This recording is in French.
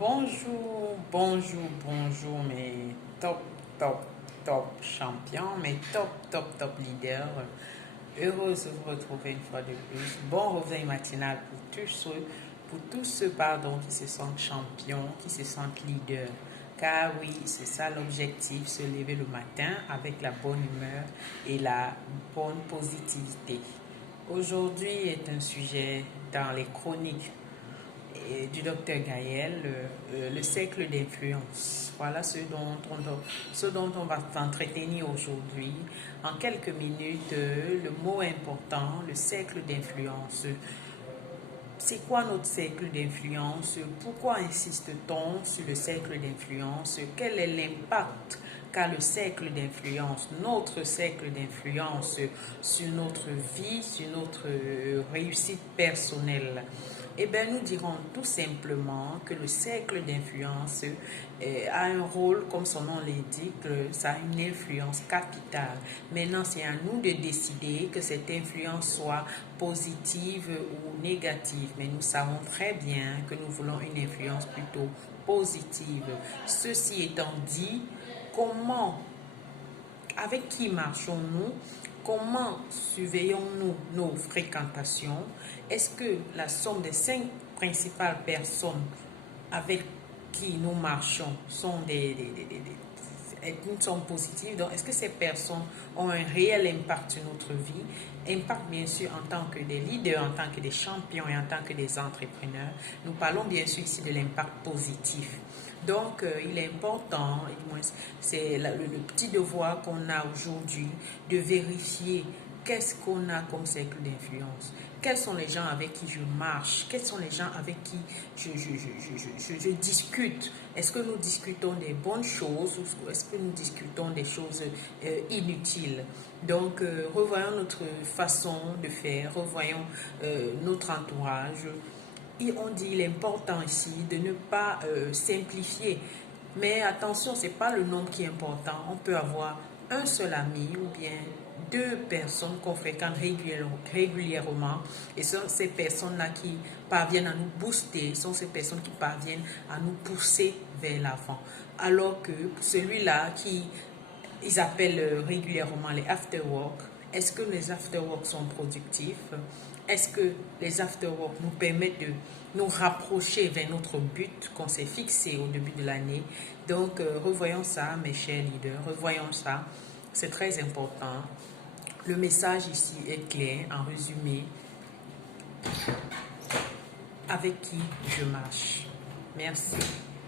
Bonjour, bonjour, bonjour mes top champions, mes top leaders. Heureuse de vous retrouver une fois de plus. Bon réveil matinal pour tous ceux qui se sentent champions, qui se sentent leaders. Car oui, c'est ça l'objectif, se lever le matin avec la bonne humeur et la bonne positivité. Aujourd'hui est un sujet dans les chroniques du docteur Gaël, le cercle d'influence. Voilà ce dont on va s'entretenir aujourd'hui. En quelques minutes, le mot important, le cercle d'influence. C'est quoi notre cercle d'influence? Pourquoi insiste-t-on sur le cercle d'influence? Quel est l'impact qu'a le cercle d'influence, notre cercle d'influence sur notre vie, sur notre réussite personnelle? Eh bien, nous dirons tout simplement que le cercle d'influence a un rôle, comme son nom l'indique, ça a une influence capitale. Maintenant, c'est à nous de décider que cette influence soit positive ou négative. Mais nous savons très bien que nous voulons une influence plutôt positive. Ceci étant dit, avec qui marchons-nous? Comment surveillons-nous nos fréquentations? Est-ce que la somme des 5 principales personnes avec qui nous marchons sont sont positives? Donc, est-ce que ces personnes ont un réel impact sur notre vie? Impact, bien sûr, en tant que des leaders, en tant que des champions et en tant que des entrepreneurs. Nous parlons bien sûr ici de l'impact positif. Donc, il est important, c'est le petit devoir qu'on a aujourd'hui de vérifier qu'est-ce qu'on a comme cercle d'influence. Quels sont les gens avec qui je marche? Quels sont les gens avec qui je discute? Est-ce que nous discutons des bonnes choses ou est-ce que nous discutons des choses inutiles? Donc, revoyons notre façon de faire, revoyons notre entourage. Et on dit il est important ici de ne pas simplifier. Mais attention, ce n'est pas le nombre qui est important. On peut avoir un seul ami ou bien 2 personnes qu'on fréquente régulièrement. Et ce sont ces personnes-là qui parviennent à nous booster, ce sont ces personnes qui parviennent à nous pousser vers l'avant. Alors que celui-là qui ils appellent régulièrement les after-work, est-ce que les after-work sont productifs? Est-ce que les after-work nous permettent de nous rapprocher vers notre but qu'on s'est fixé au début de l'année? Donc, revoyons ça, mes chers leaders, revoyons ça. C'est très important. Le message ici est clair, en résumé. Avec qui je marche? Merci.